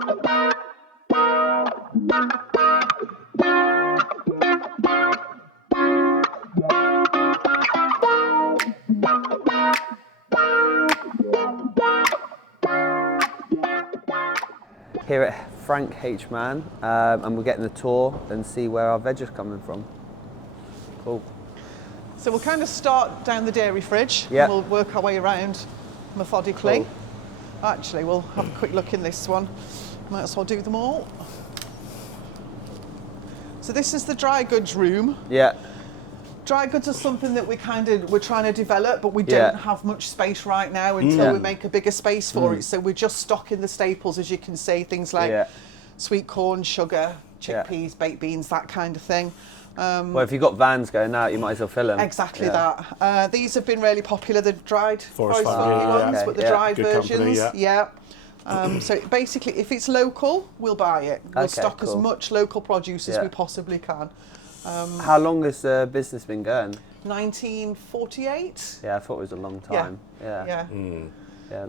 Here at Frank H Mann, and we're getting the tour and see where our veg is coming from. Cool. So we'll kind of start down the dairy fridge, Yeah. and we'll work our way around methodically. Cool. Actually, we'll have a quick look in this one. Might as well do them all. So this is the dry goods room. Yeah. Dry goods are something that we're trying to develop, but we don't have much space right now until we make a bigger space for it. So we're just stocking the staples, as you can see, things like sweet corn, sugar, chickpeas, baked beans, that kind of thing. Well, if you've got vans going out, you might as well fill them. Exactly that. These have been really popular, the dried Forest funky ones, okay. but the dried Good versions. company, So basically, if it's local, we'll buy it. We'll Okay, stock as cool. much local produce as we possibly can. How long has the business been going? 1948. Yeah, I thought it was a long time. Yeah.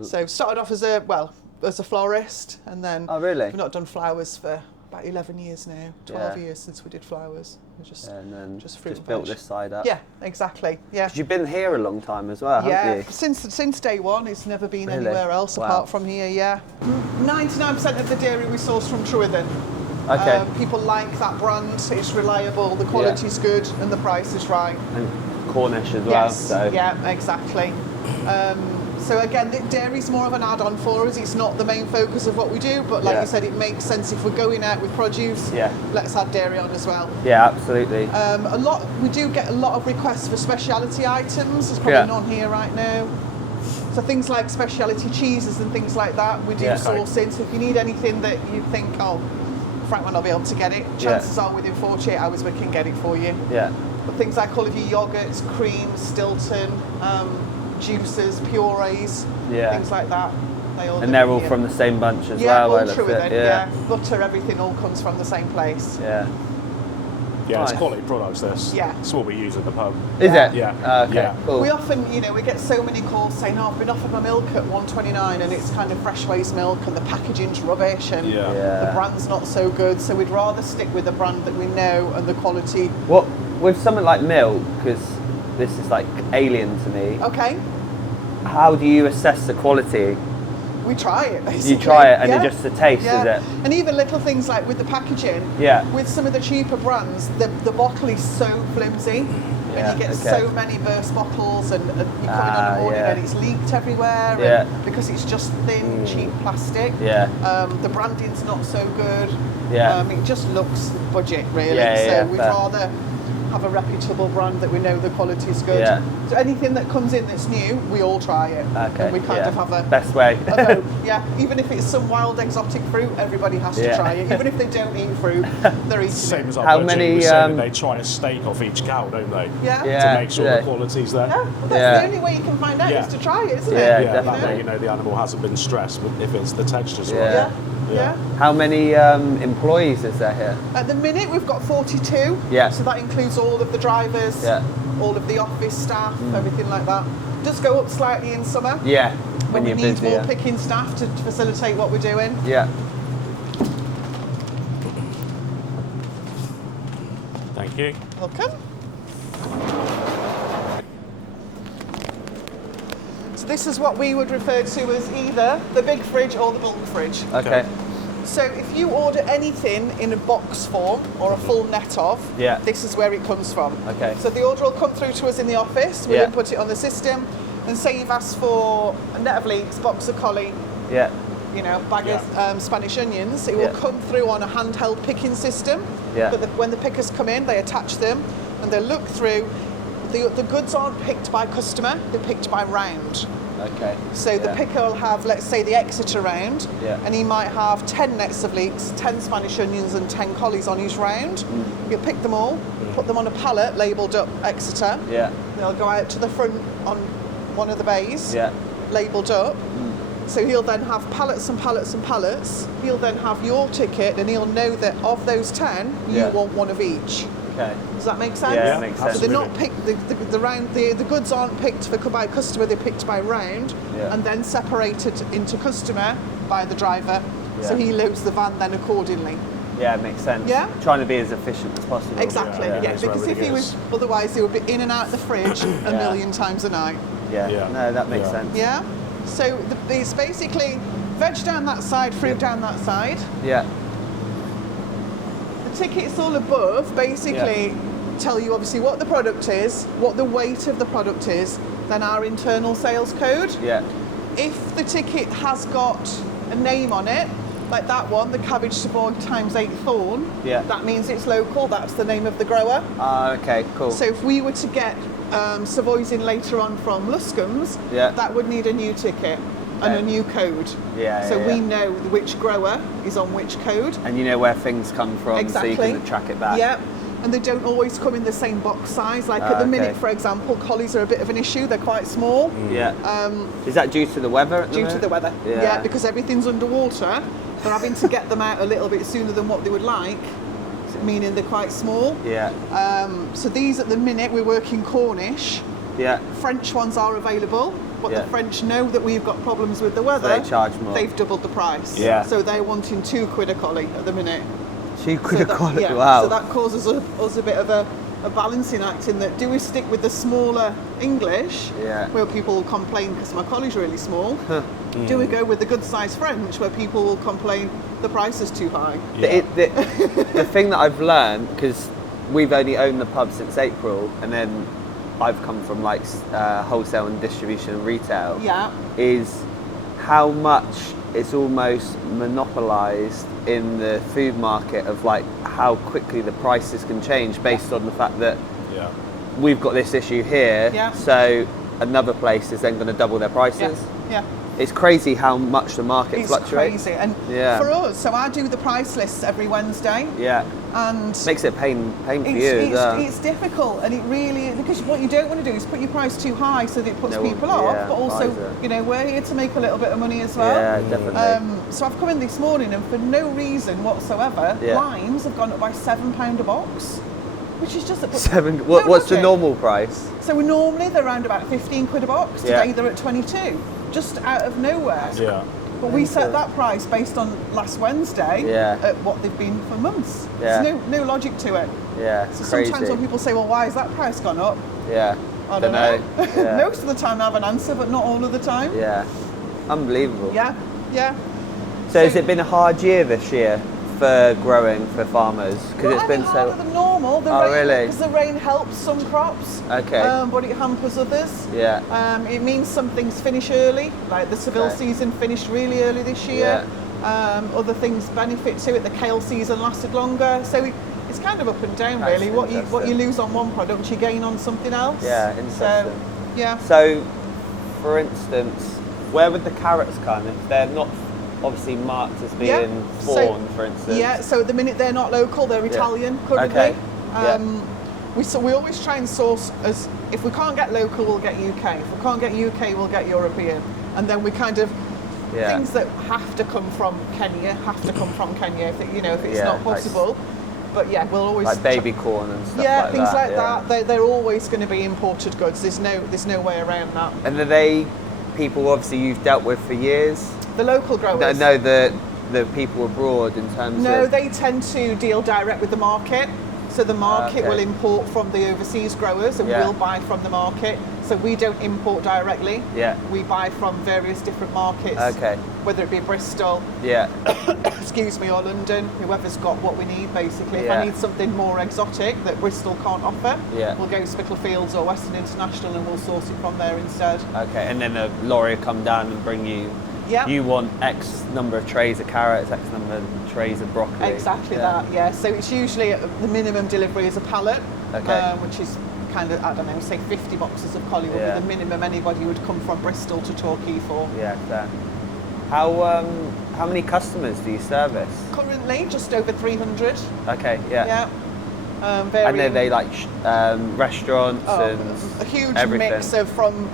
So started off as a florist, and then Oh, really? we've not done flowers for about 11 years now. 12 Yeah. years since we did flowers. We just And then just fruit and built veg. this side up. Yeah, exactly. Yeah. 'Cause you've been here a long time as well, haven't you? Since day one, it's never been Really? anywhere else Wow. apart from here. Yeah, 99% of the dairy we source from Trewithen. Okay. People like that brand. It's reliable, the quality's good, and the price is right. And Cornish as well. Yes. So. Yeah, exactly. So again, the dairy's more of an add-on for us. It's not the main focus of what we do, but like you said, it makes sense if we're going out with produce. Yeah. Let's add dairy on as well. Yeah, absolutely. We do get a lot of requests for specialty items. There's probably none here right now. So things like specialty cheeses and things like that, we do source in. So if you need anything that you think, oh, Frank might not be able to get it, chances are within 48 hours we can get it for you. Yeah. But things like all of your yogurts, creams, Stilton, juices, purees, things like that. They're all from the same bunch as well. All true then. Yeah, butter, everything all comes from the same place. Yeah. Yeah, it's Nice. quality products, this. Yeah. It's what we use at the pub. Is it? Yeah. Okay. Yeah. Cool. We often, we get so many calls saying, "Oh, I've been offered my milk at 1.29 and it's kind of fresh waste milk and the packaging's rubbish and the brand's not so good." So we'd rather stick with the brand that we know and the quality. What with something like milk, because this is like alien to me. Okay. How do you assess the quality? We try it, basically. You try it and it's just the taste, is it? And even little things like with the packaging, with some of the cheaper brands, the bottle is so flimsy. And you get so many burst bottles and you put it on the morning and it's leaked everywhere and because it's just thin, cheap plastic. The branding's not so good. It just looks budget, really. So we'd rather have a reputable brand that we know the quality is good. So anything that comes in that's new, we all try it. Okay. And we kind of have a best way. a vote. Even if it's some wild exotic fruit, everybody has to try it. Even if they don't eat fruit, they're eating Same it. as our How budget many, was saying, they try a steak off each cow, don't they? To make sure the quality's there. Well, that's the only way you can find out is to try it, isn't it? Yeah, definitely. The animal hasn't been stressed, but if it's the texture's right. Yeah. How many employees is there here? At the minute, we've got 42. So that includes all of the drivers, all of the office staff, everything like that. Does go up slightly in summer. When we need more picking staff to facilitate what we're doing. Thank you. Welcome. So this is what we would refer to as either the big fridge or the bulk fridge. Okay. So if you order anything in a box form or a full net of, this is where it comes from. Okay. So the order will come through to us in the office, we'll input it on the system, and say you've asked for a net of leeks, box of collie, bag of Spanish onions, it will come through on a handheld picking system. But when the pickers come in, they attach them and they look through. The goods aren't picked by customer, they're picked by round. Okay. So the picker will have, let's say, the Exeter round, and he might have 10 nets of leeks, 10 Spanish onions and 10 collies on his round. He'll pick them all, put them on a pallet labelled up Exeter. They'll go out to the front on one of the bays, labelled up. So he'll then have pallets and pallets and pallets. He'll then have your ticket and he'll know that of those 10, you want one of each. Okay. Does that make sense? Yeah, it makes sense. So they're not picked, the goods aren't picked by customer, they're picked by round and then separated into customer by the driver So he loads the van then accordingly. Yeah, it makes sense. Yeah. Trying to be as efficient as possible. Exactly. Yeah. Because if he was, otherwise he would be in and out the fridge a million times a night. Yeah. No, that makes sense. Yeah. So it's basically veg down that side, fruit down that side. Yeah. The tickets all above basically tell you obviously what the product is, what the weight of the product is, then our internal sales code. Yeah. If the ticket has got a name on it, like that one, the cabbage Savoy ×8 Thorn, that means it's local, that's the name of the grower. Okay, cool. So if we were to get Savoys in later on from Luscombe's, that would need a new ticket and a new code. So we know which grower is on which code. And you know where things come from, so you can track it back. Yeah. And they don't always come in the same box size. Like at the minute, for example, collies are a bit of an issue. They're quite small. Yeah. Is that due to the weather at the moment? Due to the weather. Yeah, because everything's underwater. They're having to get them out a little bit sooner than what they would like, meaning they're quite small. Yeah. So these at the minute, we're working Cornish. Yeah. French ones are available, but the French know that we've got problems with the weather. So they charge more. They've doubled the price. Yeah. So they're wanting £2 a collie at the minute. £2 a collie, wow. So that causes us a bit of a balancing act in that, do we stick with the smaller English, where people will complain because my collie's really small? Do we go with the good size French, where people will complain the price is too high? The thing that I've learned, because we've only owned the pub since April, and then I've come from like wholesale and distribution and retail, is how much it's almost monopolised in the food market of like how quickly the prices can change based on the fact that we've got this issue here, so another place is then going to double their prices. It's crazy how much the market fluctuates. It's crazy, and for us, so I do the price lists every Wednesday. And makes it a pain for you. It's difficult, and it really, because what you don't want to do is put your price too high so that it puts people off, but also, you know, we're here to make a little bit of money as well. Yeah, definitely. So I've come in this morning, and for no reason whatsoever, limes have gone up by £7 a box. Which is just what's the normal price? So normally they're around about £15 a box. Today they're at 22, just out of nowhere. But we set that price based on last Wednesday at what they've been for months. There's no logic to it. So crazy. Sometimes when people say, well, why has that price gone up? I don't know. Most of the time I have an answer, but not all of the time. Unbelievable. So has it been a hard year this year for growing for farmers? Because it's been harder than normal. Really? Because the rain helps some crops, but it hampers others. It means some things finish early, like the Seville season finished really early this year. Other things benefit to it. The kale season lasted longer, so it's kind of up and down really. What you lose on one product, you gain on something else. Interesting. So, So, for instance, where would the carrots come if they're not obviously marked as being foreign, for instance? So at the minute they're not local, they're Italian currently. We always try and source, as if we can't get local, we'll get UK. If we can't get UK, we'll get European. And then we kind of, things that have to come from Kenya, if it's not possible. But we'll always... Like baby corn and stuff like that. Things like that. They're always going to be imported goods. There's no way around that. And are they people obviously you've dealt with for years? The local growers? No, the people abroad in terms of... No, they tend to deal direct with the market. So the market will import from the overseas growers and we'll buy from the market. So we don't import directly. We buy from various different markets. Whether it be Bristol, excuse me, or London, whoever's got what we need basically. If I need something more exotic that Bristol can't offer, we'll go to Spitalfields or Western International and we'll source it from there instead. And then a lorry will come down and bring you... You want X number of trays of carrots, X number of trays of broccoli. Exactly that, So it's usually the minimum delivery is a pallet, which is kind of, I don't know, say 50 boxes of collie would be the minimum anybody would come from Bristol to Torquay for. Fair. How many customers do you service? Currently, just over 300. And then they like restaurants and a huge everything. Mix of from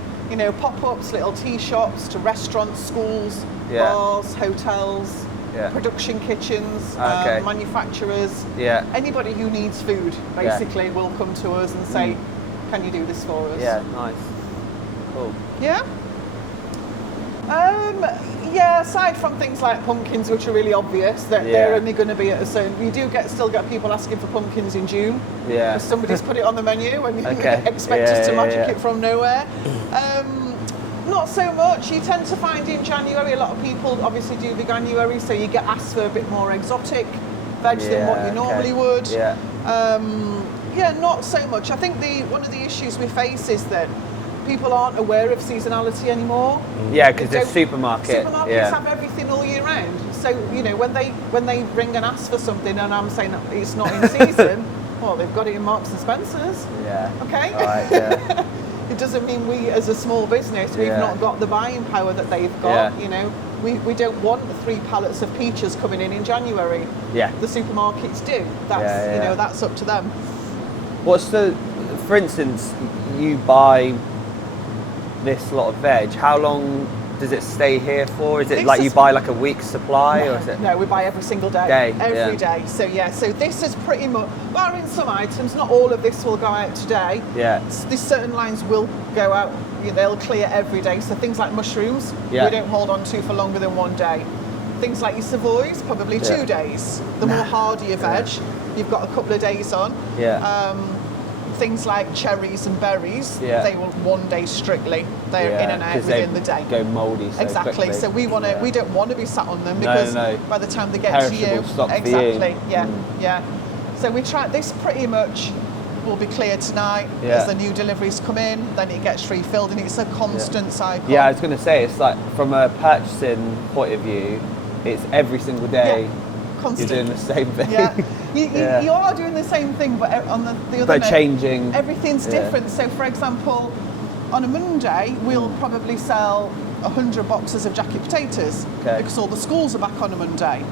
pop-ups, little tea shops to restaurants, schools, bars, hotels, production kitchens, manufacturers. Anybody who needs food basically will come to us and say, can you do this for us? Nice. Cool. Yeah, aside from things like pumpkins, which are really obvious that they're only going to be at a certain. You do still get people asking for pumpkins in June. Yeah. Because somebody's put it on the menu and you expect us to magic it from nowhere. Not so much. You tend to find in January, a lot of people obviously do the January, so you get asked for a bit more exotic veg than what you normally would. Yeah, not so much. I think one of the issues we face is that people aren't aware of seasonality anymore. Yeah, because the supermarkets have everything all year round. So when they ring and ask for something, and I'm saying it's not in season, well, they've got it in Marks and Spencer's. Yeah. Okay. Right, yeah. It doesn't mean we, as a small business, we've not got the buying power that they've got. You know, we don't want 3 pallets of peaches coming in January. Yeah. The supermarkets do. That's you know, that's up to them. For instance, you buy this lot of veg, how long does it stay here for? Is it like you buy like a week's supply? No, or is it? No, we buy every single day. Every day. So so this is pretty much, barring some items, not all of this will go out today. Yeah. These certain lines will go out, they'll clear every day. So things like mushrooms, we don't hold on to for longer than 1 day. Things like your Savoys, probably 2 days. The more hardier veg, you've got a couple of days on. Things like cherries and berries, they will 1 day strictly. They're in and out within the day. Go mouldy so quickly. So we don't want to be sat on them because by the time they get to you, stock exactly. So we try this pretty much will be clear tonight as the new deliveries come in, then it gets refilled, and it's a constant cycle. Yeah, I was going to say, it's like from a purchasing point of view, it's every single day. Constant. You're doing the same thing. You are doing the same thing, but on the other but changing. Everything's different. So, for example, on a Monday, we'll probably sell 100 boxes of jacket potatoes because all the schools are back on a Monday.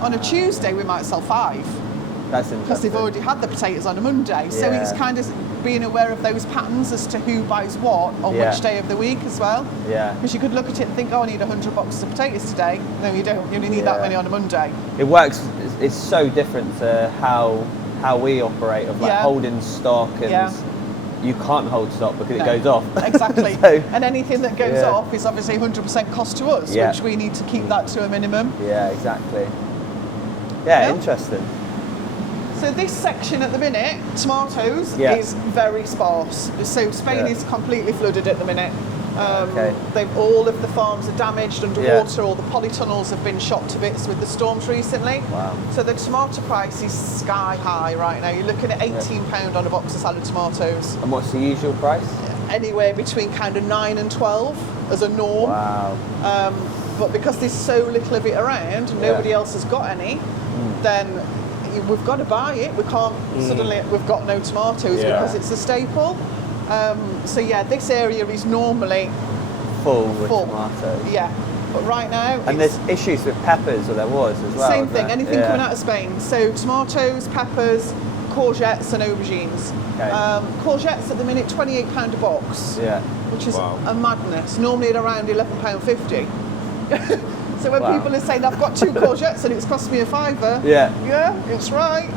On a Tuesday, we might sell 5. That's interesting. Because they've already had the potatoes on a Monday. So it's kind of being aware of those patterns as to who buys what on which day of the week as well. Yeah. Because you could look at it and think, oh, I need 100 boxes of potatoes today. No, you don't. You only need that many on a Monday. It works. It's so different to how we operate of like holding stock and you can't hold stock because it goes off. Exactly. And anything that goes off is obviously 100% cost to us, which we need to keep that to a minimum. Yeah, exactly. Yeah, interesting. So this section at the minute, tomatoes, is very sparse. So Spain is completely flooded at the minute. All of the farms are damaged underwater. All the polytunnels have been shot to bits with the storms recently. Wow. So the tomato price is sky high right now. You're looking at £18 on a box of salad tomatoes. And what's the usual price? Anywhere between kind of 9 and 12 as a norm. Wow. But because there's so little of it around, nobody else has got any, then we've got to buy it. We can't suddenly, we've got no tomatoes because it's a staple. So this area is normally full with tomatoes. Yeah, but right now... And there's issues with peppers, or there was as well. Same thing, anything coming out of Spain. So tomatoes, peppers, courgettes and aubergines. Okay. Courgettes at the minute, £28 a box, which is a madness. Normally at around £11.50. So when people are saying, I've got 2 courgettes and it's cost me £5, it's right.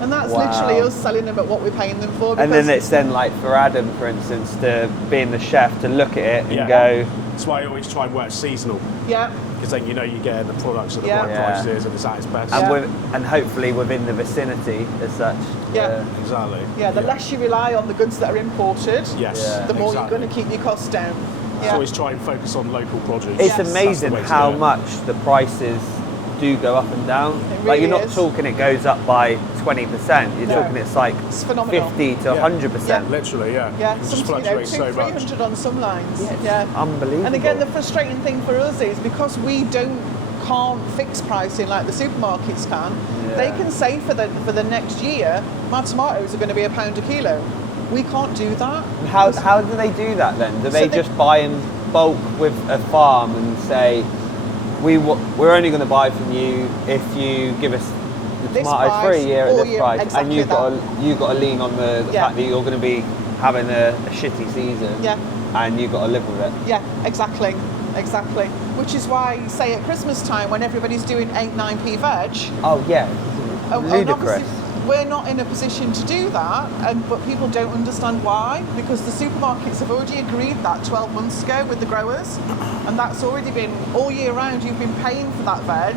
And that's literally us selling them at what we're paying them for. And then it's like for Adam, for instance, to being the chef, to look at it and go... That's why I always try and work seasonal. Yeah. Because then you get the products at the right prices and it's at its best. And hopefully within the vicinity as such. Yeah. Exactly. Yeah, the less you rely on the goods that are imported, the more you're going to keep your costs down. So always try and focus on local produce. It's amazing how much the prices do go up and down. Really like you're not talking it goes up by 20%. You're talking it's like 50 to 100%. Literally, yeah. It just fluctuates so much. 300 on some lines. Unbelievable. And again, the frustrating thing for us is because we can't fix pricing like the supermarkets can. They can say for the next year, my tomatoes are going to be £1 a kilo. We can't do that. How do they do that then? Do they just buy in bulk with a farm and say, we're only going to buy from you if you give us the tomatoes for a year at this price, exactly, and you've got to lean on the fact that you're going to be having a shitty season, and you've got to live with it. Yeah, exactly. Which is why, say at Christmas time, when everybody's doing 8-9p veg. Oh yeah, ludicrous. we're not in a position to do that, but people don't understand why, because the supermarkets have already agreed that 12 months ago with the growers, and that's already been all year round. You've been paying for that veg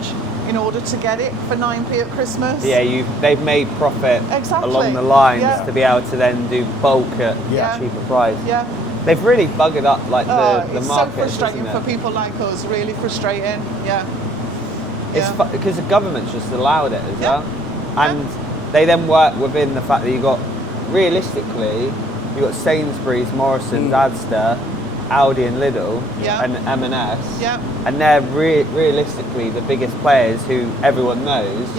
in order to get it for 9p at Christmas. Yeah, they've made profit along the lines to be able to then do bulk at a cheaper price. Yeah. They've really buggered up like the it's market. It's so frustrating for people like us. Really frustrating. Yeah. It's because the government's just allowed it as well, and they then work within the fact that realistically, you've got Sainsbury's, Morrison's, Asda, Aldi and Lidl, and M&S, and they're realistically the biggest players who everyone knows,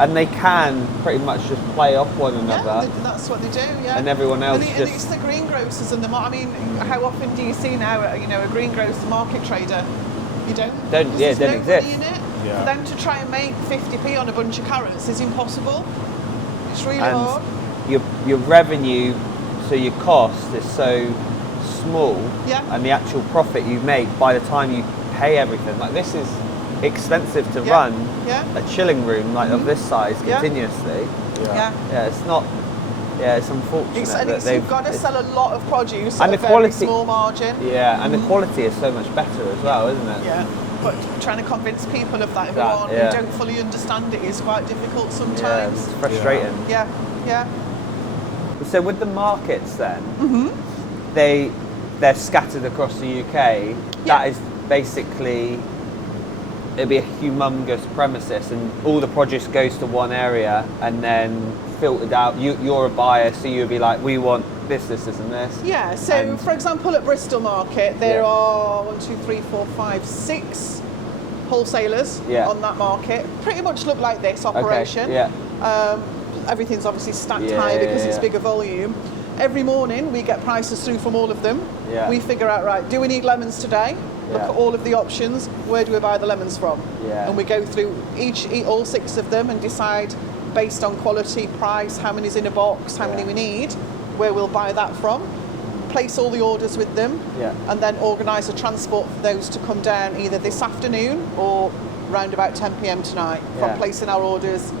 and they can pretty much just play off one another. Yeah, that's what they do, and everyone else and it's the greengrocers and I mean, how often do you see now, a greengrocer market trader? You don't? Don't exist. In it. For them to try and make 50p on a bunch of carrots is impossible. It's really hard. Your revenue, so your cost is so small, and the actual profit you make by the time you pay everything. Like, this is expensive to run a chilling room of this size continuously. It's not. Yeah, it's unfortunate. You've got to sell a lot of produce and at a very small margin. Yeah, and the quality is so much better as well, isn't it? Yeah, but trying to convince people of that who don't fully understand it is quite difficult sometimes. Yeah, it's frustrating. Yeah. So with the markets then, they're scattered across the UK. That is basically, it'll be a humongous premises, and all the produce goes to one area and then filtered out. You're a buyer, so you'll be like, we want this, and this. Yeah, so for example at Bristol Market there are 1, 2, 3, 4, 5, 6 wholesalers on that market. Pretty much look like this operation. Everything's obviously stacked high because it's bigger volume. Every morning we get prices through from all of them. We figure out, right, do we need lemons today? Look at all of the options. Where do we buy the lemons from? And we go through all 6 of them and decide, based on quality, price, how many's in a box, how many we need, where we'll buy that from. Place all the orders with them, and then organise a transport for those to come down either this afternoon or round about 10 p.m. tonight. From placing our orders,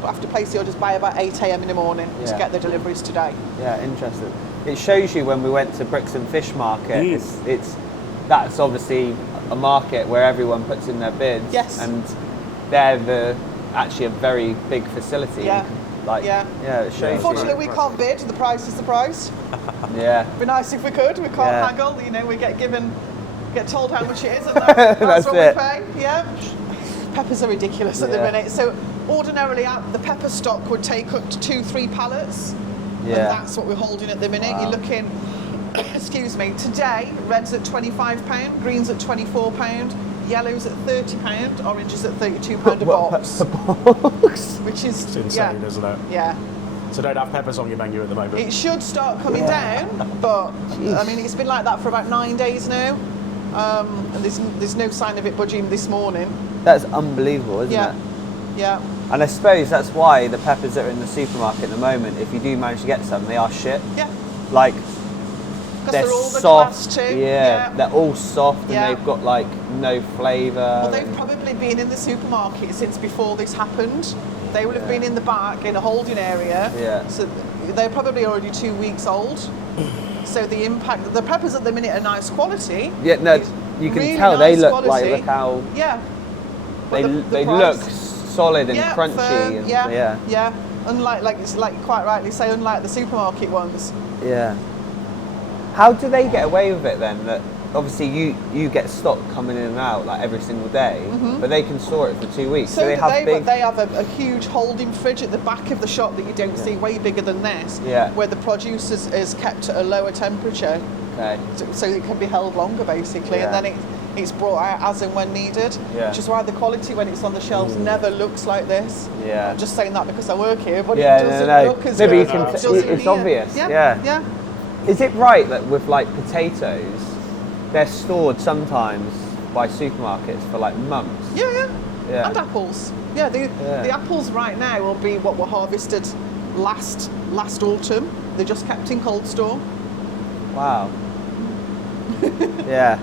we have to place the orders by about 8 a.m. in the morning to get the deliveries today. Yeah, interesting. It shows you when we went to Brixton Fish Market, that's obviously a market where everyone puts in their bids. Yes. And they're actually a very big facility. It shows. Unfortunately, we can't bid. The price is the price. It'd be nice if we could. We can't haggle. We get told how much it is, and that's what we pay. Peppers are ridiculous at the minute. So ordinarily, the pepper stock would take up to 2-3 pallets, and that's what we're holding at the minute. Wow. You're looking. Excuse me. Today, red's at £25, greens at £24. Yellows at £30, oranges at £32 a box. Which is it's insane, isn't it? Yeah. So don't have peppers on your menu at the moment. It should start coming down, but I mean it's been like that for about 9 days now, and there's no sign of it budging this morning. That's unbelievable, isn't it? Yeah. And I suppose that's why the peppers that are in the supermarket at the moment, if you do manage to get some, they are shit. Yeah. Like, they're all soft. They're all soft, and they've got like no flavour. Well, they've probably been in the supermarket since before this happened. They would have been in the back in a holding area. So they're probably already 2 weeks old. So the impact, the peppers at the minute are nice quality. Yeah, no, you can really tell nice they look quality. like, look how they look solid and crunchy. And, unlike, it's like quite rightly say, unlike the supermarket ones. Yeah. How do they get away with it then? That obviously you get stock coming in and out like every single day, but they can store it for 2 weeks. So they have a huge holding fridge at the back of the shop that you don't see, way bigger than this, where the produce is kept at a lower temperature, so it can be held longer basically, and then it's brought out as and when needed, which is why the quality when it's on the shelves never looks like this. I'm just saying that because I work here, but it doesn't look as good. It's obvious. Yeah. Is it right that with like potatoes, they're stored sometimes by supermarkets for like months? Yeah. And apples. The apples right now will be what were harvested last autumn. They're just kept in cold store. Wow. Yeah.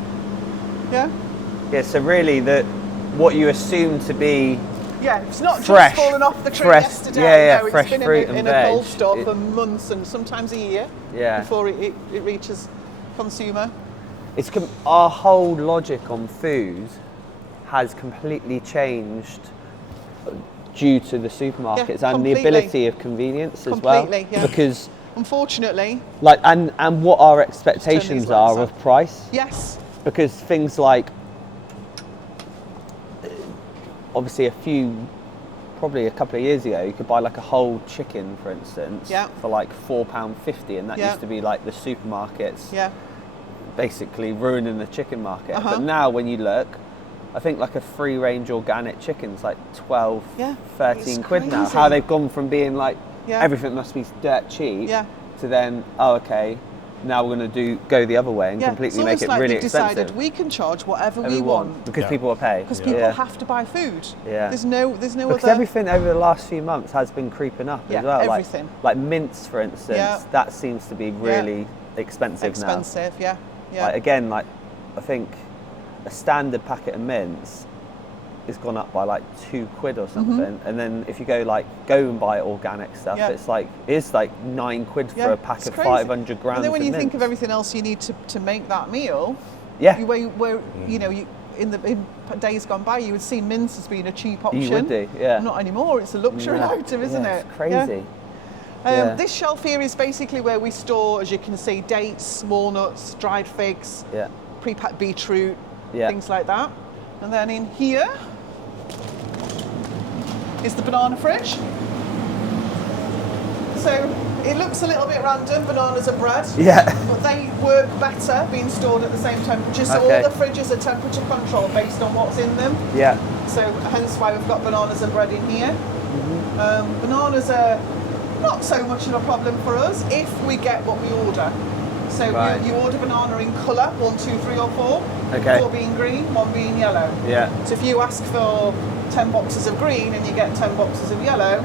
So really, what you assume to be Yeah, it's not just fallen off the tree yesterday. No, fresh it's been fruit in a cold store for months and sometimes a year before it reaches consumer. Our whole logic on food has completely changed due to the supermarkets and the ability of convenience as well. Yeah. Because unfortunately, and what our expectations are of price. Yes. Because things like, obviously probably a couple of years ago, you could buy like a whole chicken, for instance, for like £4.50, and that used to be like the supermarkets basically ruining the chicken market. But now when you look, I think like a free range organic chicken's like 12, 13 quid now. How they've gone from being like everything must be dirt cheap to then, now we're going to go the other way and completely make it really expensive. Decided we can charge whatever we want because people will pay. Because people have to buy food. Yeah. There's no because everything over the last few months has been creeping up as well. Everything. Like mince, for instance, that seems to be really expensive now. Expensive, yeah. Like, again, like I think a standard packet of mince is gone up by like £2 or something, and then if you go and buy organic stuff, it's like £9 for a pack of 500 grams. And then when you think of everything else you need to make that meal, in days gone by, you would see mince as being a cheap option. You would do, Not anymore. It's a luxury item, isn't it? It's crazy. This shelf here is basically where we store, as you can see, dates, walnuts, dried figs, pre-packed beetroot, things like that. And then in here is the banana fridge. So it looks a little bit random, bananas and bread. Yeah. But they work better being stored at the same temperature. So all the fridges are temperature controlled based on what's in them. Yeah. So hence why we've got bananas and bread in here. Bananas are not so much of a problem for us if we get what we order. So you order banana in colour, 1, 2, 3 or 4. Okay. 4 being green, 1 being yellow. Yeah. So if you ask for 10 boxes of green and you get 10 boxes of yellow,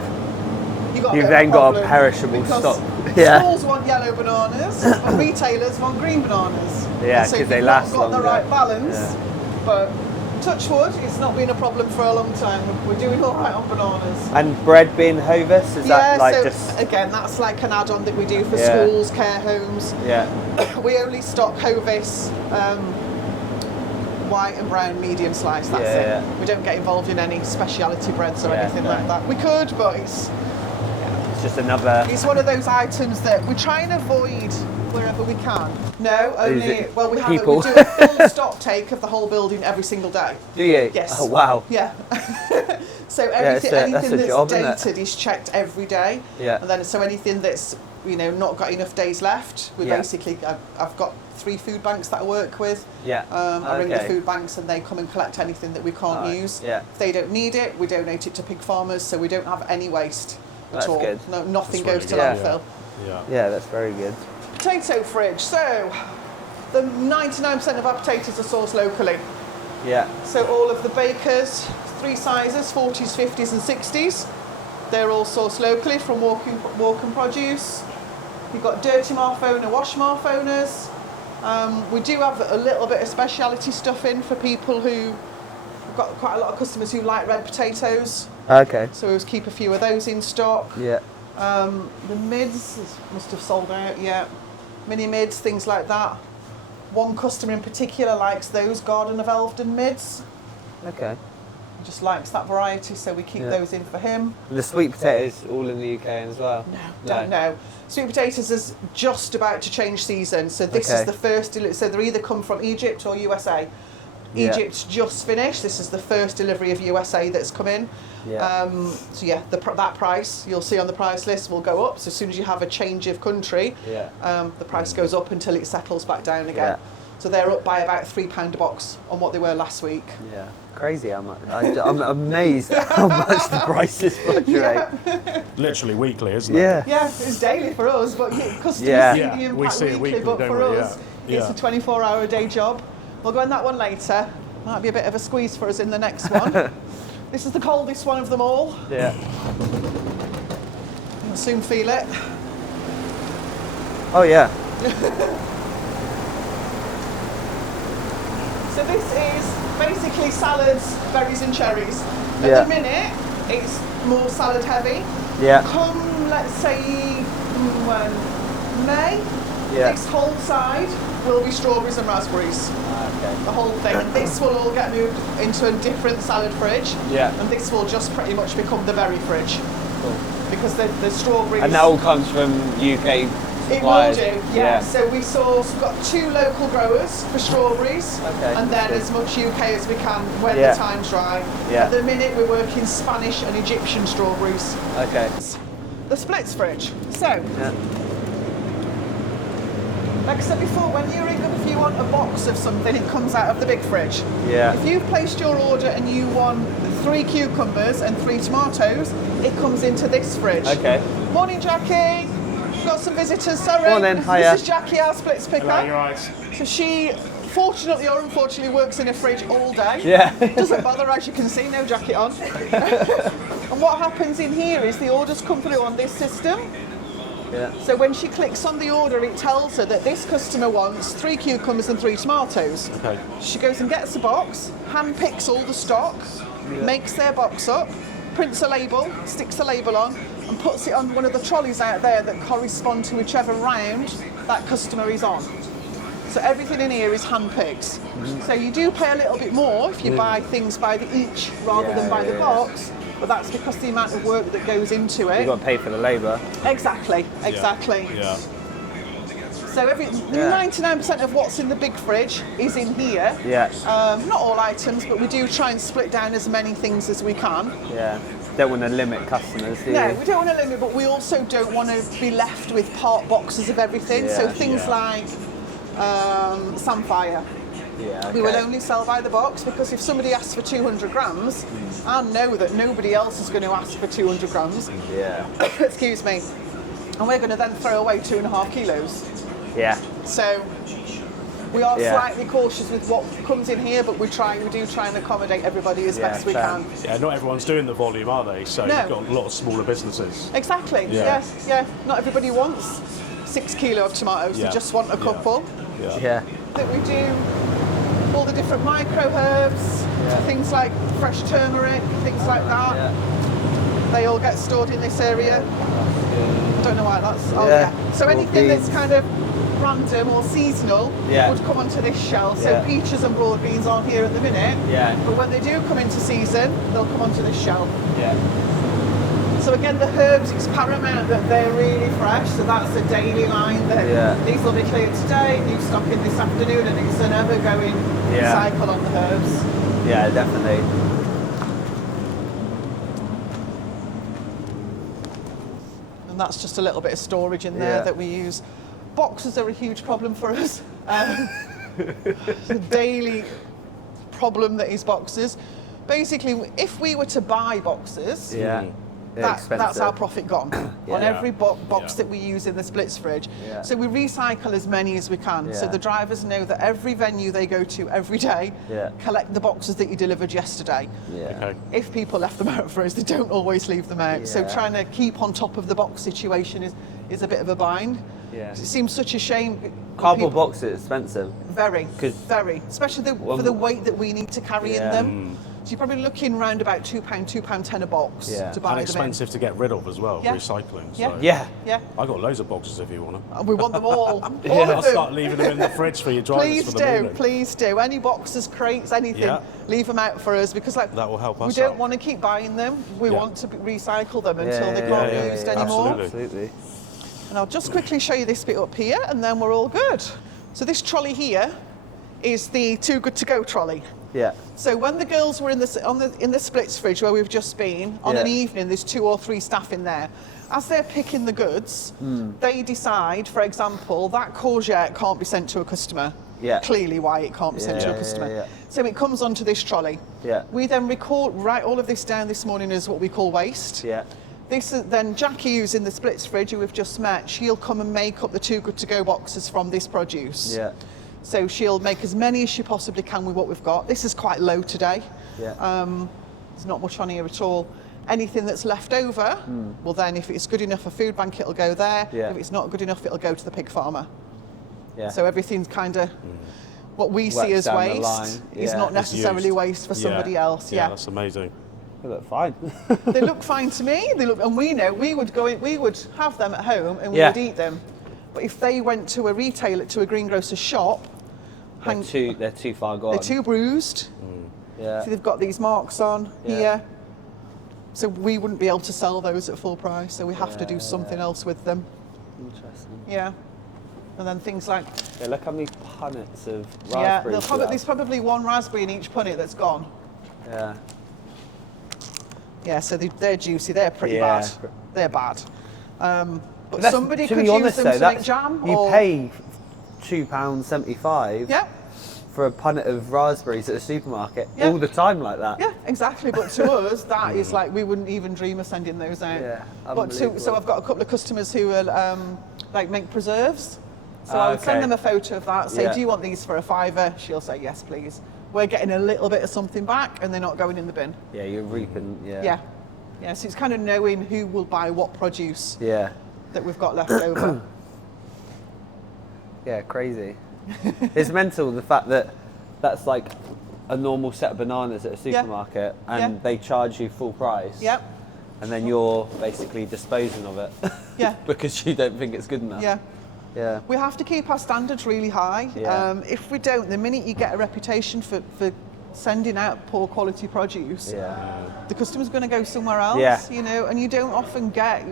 you've then got a perishable stock. Schools want yellow bananas, but retailers want green bananas. Yeah, because they last longer. Got the right balance, but touch wood, it's not been a problem for a long time. We're doing all right on bananas. And bread being Hovis, is that like just... Again, that's like an add-on that we do for schools, care homes. Yeah. We only stock Hovis, white and brown medium slice, that's it. Yeah. We don't get involved in any speciality breads or anything like that. We could, but it's just another... It's one of those items that we try and avoid wherever we can. No, only... Well, we do a full stock take of the whole building every single day. Do you? Yes. Oh, wow. Yeah. So anything that's dated is checked every day. Yeah. And then so anything that's, not got enough days left, we basically... I've got 3 food banks that I work with. Yeah. I ring the food banks and they come and collect anything that we can't use. Yeah. If they don't need it, we donate it to pig farmers, so we don't have any waste at all. Good. No, nothing goes to landfill. Yeah, that's very good. Potato fridge. So, the 99% of our potatoes are sourced locally. Yeah. So all of the bakers, 3 sizes, 40s, 50s and 60s, they're all sourced locally from Walk and Produce. We've got dirty Marfona, wash Marfonas. We do have a little bit of speciality stuff in for people we've got quite a lot of customers who like red potatoes. Okay. So we always keep a few of those in stock. Yeah. The mids must have sold out, mini mids, things like that. One customer in particular likes those Garden of Elvedon mids. Okay. He just likes that variety, so we keep those in for him. And the sweet potatoes all in the UK as well? No, don't know. Sweet potatoes is just about to change season, so this is the first. So they either come from Egypt or USA. Egypt's just finished. This is the first delivery of USA that's come in. Yeah. That price you'll see on the price list will go up. So as soon as you have a change of country, the price goes up until it settles back down again. Yeah. So they're up by about £3 a box on what they were last week. Yeah, crazy how much. I'm amazed at how much the prices fluctuate. Literally weekly, isn't it? Yeah, it's daily for us, but customers see the impact we see it weekly, but for us, it's a 24-hour-a-day job. We'll go on that one later. Might be a bit of a squeeze for us in the next one. This is the coldest one of them all. Yeah. You'll soon feel it. Oh yeah. So this is basically salads, berries and cherries. At the minute, it's more salad heavy. Yeah. Come, let's say, when May, this whole side will be strawberries and raspberries. Okay. The whole thing. And this will all get moved into a different salad fridge. Yeah. And this will just pretty much become the berry fridge. Cool. Because the strawberries... And that all comes from UK suppliers? It will do, yeah. So we've got 2 local growers for strawberries. Okay. And then as much UK as we can when the time's right. Yeah. At the minute we're working Spanish and Egyptian strawberries. Okay. The splits fridge. So... Like I said before, if you want a box of something, it comes out of the big fridge. Yeah. If you've placed your order and you want 3 cucumbers and 3 tomatoes, it comes into this fridge. Okay. Morning, Jackie. We've got some visitors. Sorry. Morning. Hiya. This is Jackie, our splits picker. Hello, you're right. So she, fortunately or unfortunately, works in a fridge all day. Yeah. Doesn't bother, as you can see, no jacket on. And what happens in here is the orders come through on this system. Yeah. So when she clicks on the order, it tells her that this customer wants 3 cucumbers and 3 tomatoes. Okay. She goes and gets a box, hand picks all the stock, makes their box up, prints a label, sticks a label on, and puts it on one of the trolleys out there that correspond to whichever round that customer is on. So everything in here is hand picked. So you do pay a little bit more if you buy things by the each rather than by the box. But that's because the amount of work that goes into it. You've got to pay for the labour. Exactly. Yeah. So 99% of what's in the big fridge is in here. Yeah. Not all items, but we do try and split down as many things as we can. Yeah. Don't want to limit customers, do you? No, we don't want to limit, but we also don't want to be left with part boxes of everything. So things like Samphire. Yeah, okay. We will only sell by the box because if somebody asks for 200 grams, I know that nobody else is going to ask for 200 grams. Yeah. Excuse me. And we're going to then throw away 2.5 kilos. Yeah. So we are slightly cautious with what comes in here, but we do try and accommodate everybody as best we can. Yeah, not everyone's doing the volume, are they? So you've got a lot of smaller businesses. Exactly. Yeah. Not everybody wants 6 kilo of tomatoes. They just want a couple. Yeah. That we do all the different micro herbs, things like fresh turmeric, things like that. Yeah. They all get stored in this area. Don't know why that's. Oh yeah. So anything that's kind of random or seasonal would come onto this shelf. So peaches and broad beans aren't here at the minute. Yeah. But when they do come into season, they'll come onto this shelf. Yeah. So again, the herbs, it's paramount that they're really fresh. So that's a daily line that these will be cleared today, new stock in this afternoon, and it's an ever-going cycle on the herbs. Yeah, definitely. And that's just a little bit of storage in there that we use. Boxes are a huge problem for us. The daily problem that is boxes. Basically, if we were to buy boxes, that's our profit gone on every box that we use in the splits fridge. Yeah. So we recycle as many as we can. So the drivers know that every venue they go to every day collect the boxes that you delivered yesterday. Yeah. Okay. If people left them out for us, they don't always leave them out. Yeah. So trying to keep on top of the box situation is a bit of a bind. Yeah. It seems such a shame. Cardboard boxes are expensive. Very, especially for the weight that we need to carry in them. So you're probably looking around about £2.10 a box to buy them in. And expensive to get rid of as well, recycling. So. Yeah. I got loads of boxes if you want them. We want them all. I'll start leaving them in the fridge for your drivers for the morning. Please do. Any boxes, crates, anything, leave them out for us because that will help us. We don't want to keep buying them. We want to recycle them until they can't be used anymore. Absolutely. And I'll just quickly show you this bit up here, and then we're all good. So this trolley here is the Too Good To Go trolley. Yeah. So when the girls were in the splits fridge where we've just been, on an evening, there's 2 or 3 staff in there. As they're picking the goods, they decide, for example, that courgette can't be sent to a customer. Yeah. Clearly why it can't be sent to a customer. So it comes onto this trolley. Yeah. We then write all of this down this morning as what we call waste. Yeah. This is then Jackie, who's in the splits fridge, who we've just met, she'll come and make up the Too Good To Go boxes from this produce. Yeah. So she'll make as many as she possibly can with what we've got. This is quite low today. Yeah. There's not much on here at all. Anything that's left over, well then if it's good enough for food bank, it'll go there. Yeah. If it's not good enough, it'll go to the pig farmer. Yeah. So everything's kind of, what we see as waste is not necessarily waste for somebody else. Yeah, that's amazing. They look fine. They look fine to me. They look, and we know we would have them at home and we would eat them. But if they went to a retailer, to a greengrocer's shop, they're too far gone. They're too bruised. Yeah. So they've got these marks on here. So we wouldn't be able to sell those at full price. So we have to do something else with them. Interesting. Yeah. And then things like... Yeah, look how many punnets of raspberries. Yeah, there's probably one raspberry in each punnet that's gone. Yeah. Yeah, so they're juicy. They're pretty bad. They're bad. But somebody could use them to make jam. You pay £2.75 for a punnet of raspberries at a supermarket all the time like that. Yeah, exactly. But to us, that is like, we wouldn't even dream of sending those out. Yeah, but so I've got a couple of customers who will like make preserves. So I would send them a photo of that, say, do you want these for a £5? She'll say, yes, please. We're getting a little bit of something back and they're not going in the bin. Yeah, you're reaping, Yeah, so it's kind of knowing who will buy what produce that we've got left over. Yeah, crazy. It's mental, the fact that that's like a normal set of bananas at a supermarket and they charge you full price. Yep. And then you're basically disposing of it. Because you don't think it's good enough. Yeah. Yeah. We have to keep our standards really high. Yeah. If we don't, the minute you get a reputation for sending out poor quality produce, the customer's going to go somewhere else, you know, and you don't often get,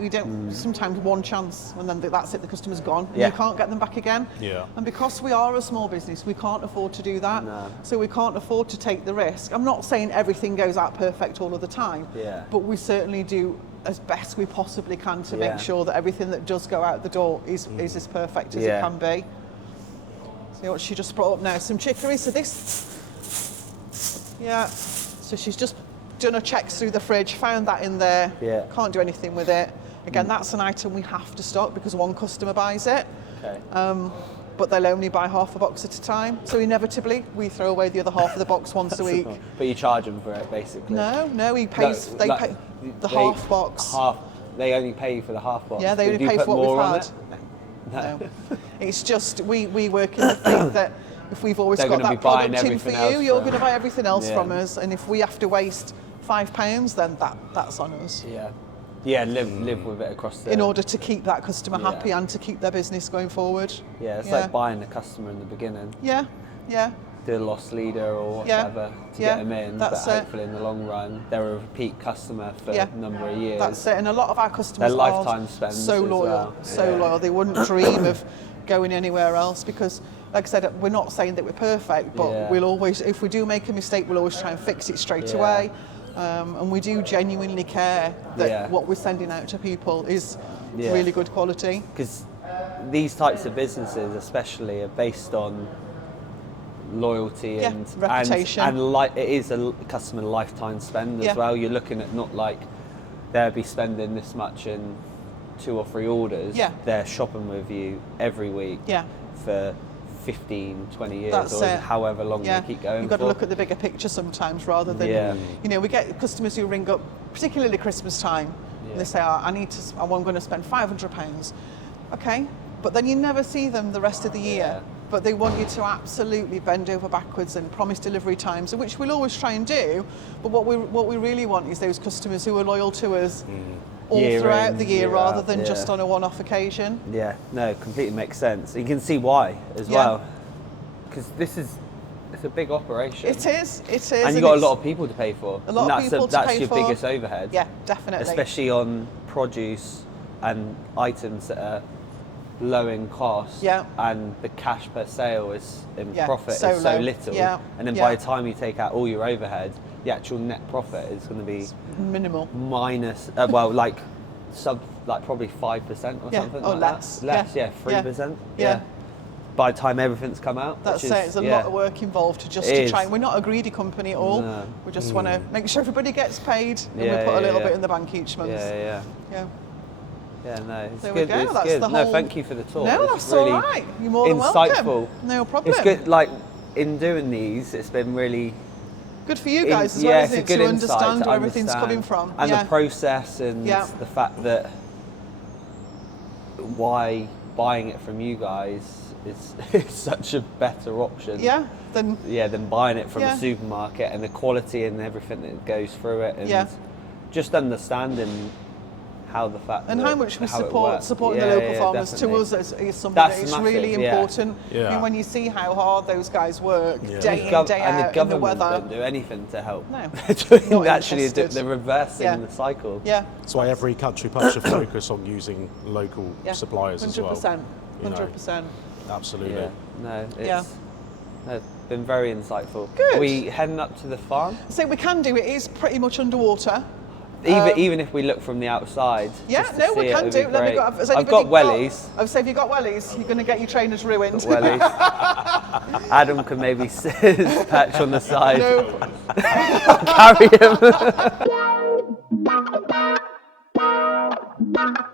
sometimes one chance and then that's it, the customer's gone and you can't get them back again. Yeah. And because we are a small business, we can't afford to do that. No. So we can't afford to take the risk. I'm not saying everything goes out perfect all of the time, but we certainly do as best we possibly can to make sure that everything that does go out the door is as perfect as it can be. See what she just brought up now, some chicory. So this, so she's just done a check through the fridge, found that in there, can't do anything with it. Again, that's an item we have to stock because one customer buys it. Okay. But they'll only buy half a box at a time. So inevitably, we throw away the other half of the box once a week. But you charge them for it, basically? No, he pays, they pay the half box. They only pay for the half box? Yeah, they only pay for what we've had. No. It's just, we work in the thing that if we've always got that product in for you, you're going to buy everything else from us. And if we have to waste £5, then that's on us. Yeah, live with it across the... In order to keep that customer happy and to keep their business going forward. Yeah, it's like buying a customer in the beginning. Yeah. Do a loss leader or whatever to get them in, but hopefully in the long run, they're a repeat customer for a number of years. That's it, and a lot of our customers their lifetime spends so loyal, loyal. They wouldn't dream of going anywhere else because, like I said, we're not saying that we're perfect, but we'll always, if we do make a mistake, we'll always try and fix it straight away. And we do genuinely care that what we're sending out to people is really good quality. Because these types of businesses especially are based on loyalty and reputation. And it is a customer lifetime spend as well. You're looking at not like they'll be spending this much in 2 or 3 orders. They're shopping with you every week for 15, 20 years or however long they keep going. You've got to look at the bigger picture sometimes rather than, you know, we get customers who ring up, particularly Christmas time, and they say, I'm going to spend £500. Okay, but then you never see them the rest of the year. But they want you to absolutely bend over backwards and promise delivery times, which we'll always try and do. But what we really want is those customers who are loyal to us all throughout the year rather than just on a one-off occasion. Yeah, no, completely makes sense. You can see why as well, because it's a big operation. It is. And you've got a lot of people to pay for. A lot of people to pay for. That's your biggest overhead. Yeah, definitely. Especially on produce and items that are low in cost, and the cash per sale is in profit is so little, and then by the time you take out all your overhead, the actual net profit is going to be minimal, minus probably 5% or something or like less, 3%. By the time everything's come out, that's it. There's a lot of work involved to try. We're not a greedy company at all. No. We just want to make sure everybody gets paid, and we put a little bit in the bank each month. Yeah, no, it's there good. It's good. No, thank you for the talk. No, that's really all right. You're more than insightful. Welcome. No problem. It's good. Like in doing these, it's been really good for you guys as well, isn't it, to understand where everything's coming from and the process and the fact that why buying it from you guys is such a better option. Than buying it from a supermarket, and the quality and everything that goes through it, and just understanding how the fact and how much we supporting the local farmers definitely. to us is something that is massive, really important. Yeah. I mean, when you see how hard those guys work day in, day and out the in the weather. government don't do anything to help. No, they're reversing the cycle. That's why every country pub should focus on using local suppliers as well. 100%. Absolutely. Yeah. No, it's been very insightful. Good. Are we heading up to the farm? So we can do. It is pretty much underwater. Even if we look from the outside. We can do. I've got wellies. I've said if you've got wellies, you're going to get your trainers ruined. Wellies. Adam can maybe perch on the side. No. Carry him.